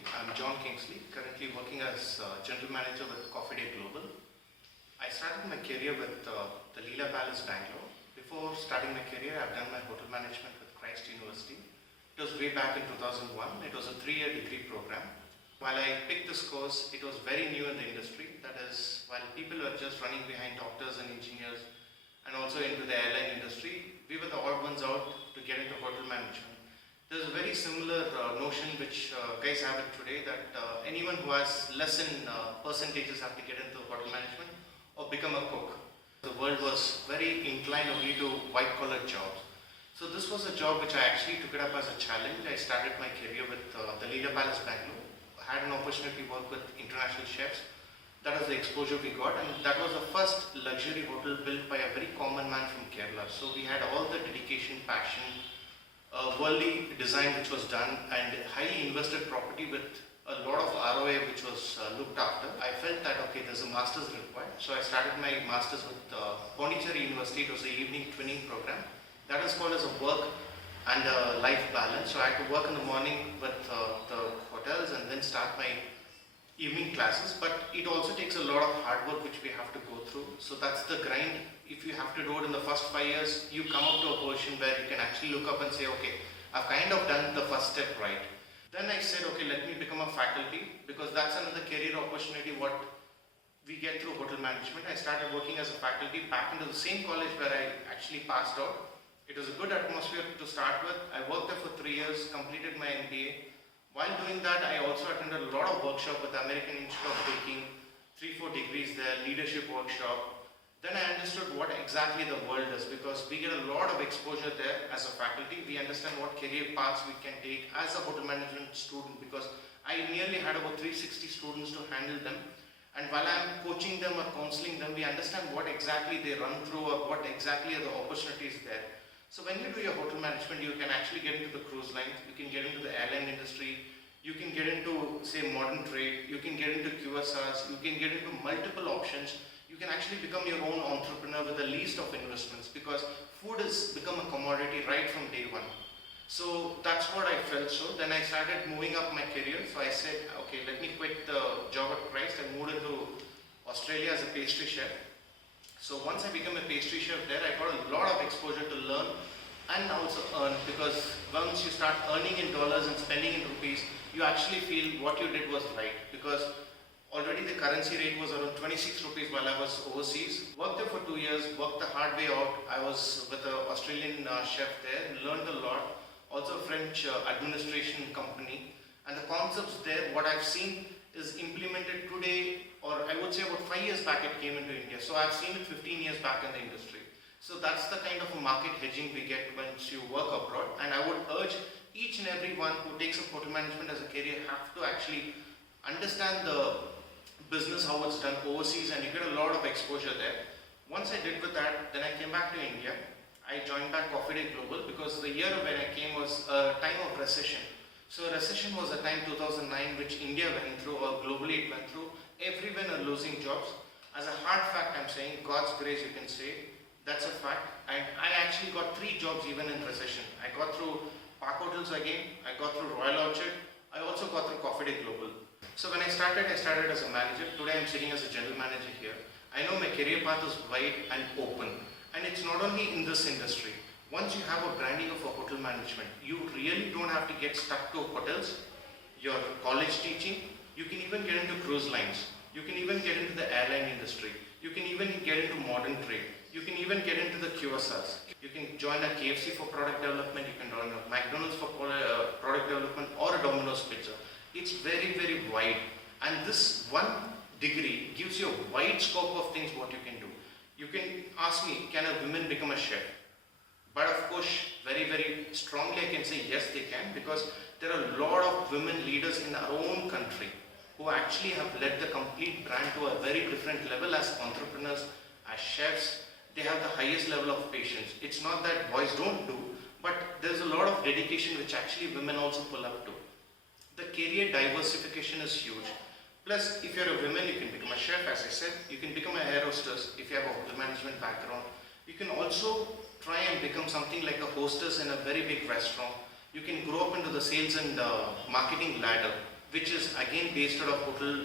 I'm John Kingsley, currently working as General Manager with Coffee Day Global. I started my career with the Leela Palace, Bangalore. Before starting my career, I've done my hotel management with Christ University. It was way back in 2001. It was a 3-year degree program. While I picked this course, it was very new in the industry. That is, while people were just running behind doctors and engineers and also into the airline industry, we were the odd ones out to get into hotel management. There's a very similar notion which guys have it today that anyone who has less in percentages have to get into hotel management or become a cook. The world was very inclined only to white-collar jobs. So this was a job which I actually took it up as a challenge. I started my career with the Leela Palace, Bangalore. I had an opportunity to work with international chefs. That was the exposure we got, and that was the first luxury hotel built by a very common man from Kerala. So we had all the dedication, passion, worldly design which was done, and highly invested property with a lot of ROI which was looked after. I felt that okay, there's a master's required, so I started my master's with Pondicherry University. It was an evening twinning program. That is called as a work and a life balance. So I had to work in the morning with the hotels and then start my evening classes, but it also takes a lot of hard work which we have to go through. So that's the grind. If you have to do it in the first 5 years, you come up to a position where you can actually look up and say, okay, I've kind of done the first step right. Then I said, okay, let me become a faculty, because that's another career opportunity what we get through hotel management. I started working as a faculty back into the same college where I actually passed out. It was a good atmosphere to start with. I worked there for 3 years, completed my MBA. While doing that, I also attended a lot of workshops with the American Institute of Baking, 3-4 degrees there, leadership workshop. Then I understood what exactly the world is, because we get a lot of exposure there as a faculty. We understand what career paths we can take as a hotel management student, because I nearly had about 360 students to handle them. And while I'm coaching them or counseling them, we understand what exactly they run through or what exactly are the opportunities there. So when you do your hotel management, you can actually get into the cruise lines, you can get into the airline industry, you can get into, say, modern trade, you can get into QSRs, you can get into multiple options. You can actually become your own entrepreneur with the least of investments, because food has become a commodity right from day one. So that's what I felt. So then I started moving up my career. So I said, okay, let me quit the job at Christ. I moved into Australia as a pastry chef. So once I became a pastry chef there, I got a lot of exposure to learn and also earn, because once you start earning in dollars and spending in rupees, you actually feel what you did was right, because already the currency rate was around 26 rupees while I was overseas. Worked there for 2 years, worked the hard way out. I was with an Australian chef there, learned a lot. Also a French administration company. And the concepts there, what I've seen is implemented today, or I would say about 5 years back it came into India. So I've seen it 15 years back in the industry. So that's the kind of a market hedging we get once you work abroad. And I would urge each and every one who takes up hotel management as a career have to actually understand the business, how it's done overseas, and you get a lot of exposure there. Once I did with that, then I came back to India. I joined back Coffee Day Global, because the year when I came was a time of recession. So recession was a time 2009 which India went through, or globally it went through. Everyone are losing jobs. As a hard fact, I'm saying, God's grace you can say, that's a fact. And I actually got 3 jobs even in recession. I got through Park Hotels again, I got through Royal Orchard, I also got through Coffee Day Global. So when I started as a manager. Today I'm sitting as a general manager here. I know my career path is wide and open. And it's not only in this industry. Once you have a branding of a hotel management, you really don't have to get stuck to hotels, your college teaching. You can even get into cruise lines. You can even get into the airline industry. You can even get into modern trade. You can even get into the QSRs. You can join a KFC for product development. You can join a McDonald's for product development, or a Domino's Pizza. It's very, very wide, and this one degree gives you a wide scope of things what you can do. You can ask me, can a woman become a chef? But of course, very, very strongly I can say yes, they can, because there are a lot of women leaders in our own country who actually have led the complete brand to a very different level as entrepreneurs, as chefs. They have the highest level of patience. It's not that boys don't do, but there's a lot of dedication which actually women also pull up to. The career diversification is huge. Plus, if you're a woman, you can become a chef, as I said. You can become a air hostess if you have a hotel management background. You can also try and become something like a hostess in a very big restaurant. You can grow up into the sales and marketing ladder. which is again based out of hotel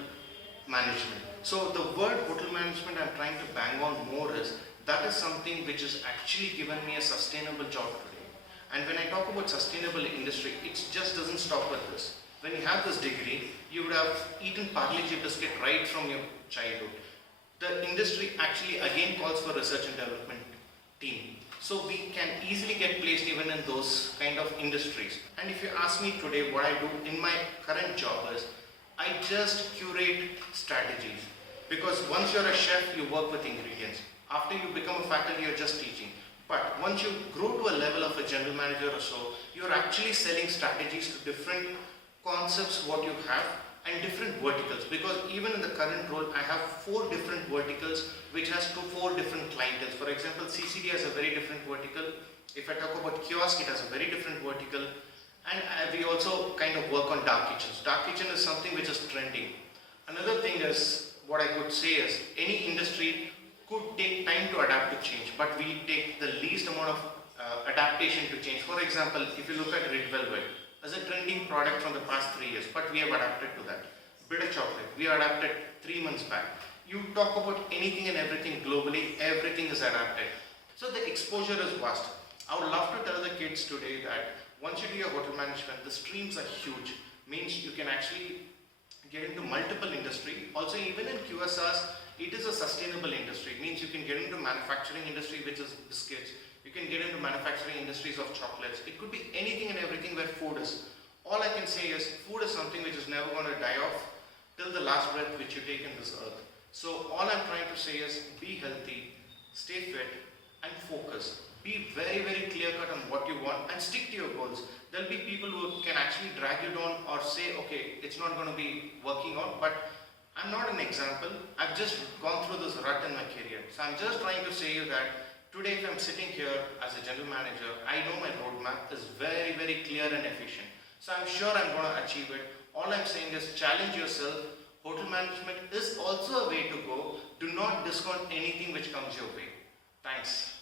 management. So the word hotel management I'm trying to bang on more is that is something which has actually given me a sustainable job today. And when I talk about sustainable industry, it just doesn't stop with this. When you have this degree, you would have eaten Parle-G biscuit right from your childhood. The industry actually again calls for research and development team. So we can easily get placed even in those kind of industries. And if you ask me today what I do in my current job is, I just curate strategies. Because once you're a chef, you work with ingredients. After you become a faculty, you're just teaching. But once you grow to a level of a general manager or so, you're actually selling strategies to different concepts what you have and different verticals, because even in the current role I have 4 different verticals which has 4 different clientele. For example, CCD has a very different vertical. If I talk about kiosk, it has a very different vertical, and we also kind of work on dark kitchens. Dark kitchen is something which is trending. Another thing is, what I could say is, any industry could take time to adapt to change, but we take the least amount of adaptation to change. For example, if you look at Red Velvet as a trending product from the past 3 years, but we have adapted to that. Bitter chocolate, we adapted 3 months back. You talk about anything and everything globally, everything is adapted. So the exposure is vast. I would love to tell the kids today that once you do your hotel management, the streams are huge. Means you can actually get into multiple industry. Also, even in QSRs, it is a sustainable industry. It means you can get into manufacturing industry, which is biscuits. You can get into manufacturing industries of chocolates. It could be anything and everything where food is. All I can say is food is something which is never going to die off till the last breath which you take in this earth. So all I'm trying to say is be healthy, stay fit and focus. Be very, very clear cut on what you want and stick to your goals. There'll be people who can actually drag you down or say, okay, it's not going to be working out, but I'm not an example. I've just gone through this rut in my career. So I'm just trying to say you that today if I'm sitting here as a general manager, I know my roadmap is very, very clear and efficient. So I'm sure I'm going to achieve it. All I'm saying is challenge yourself. Hotel management is also a way to go. Do not discount anything which comes your way. Thanks.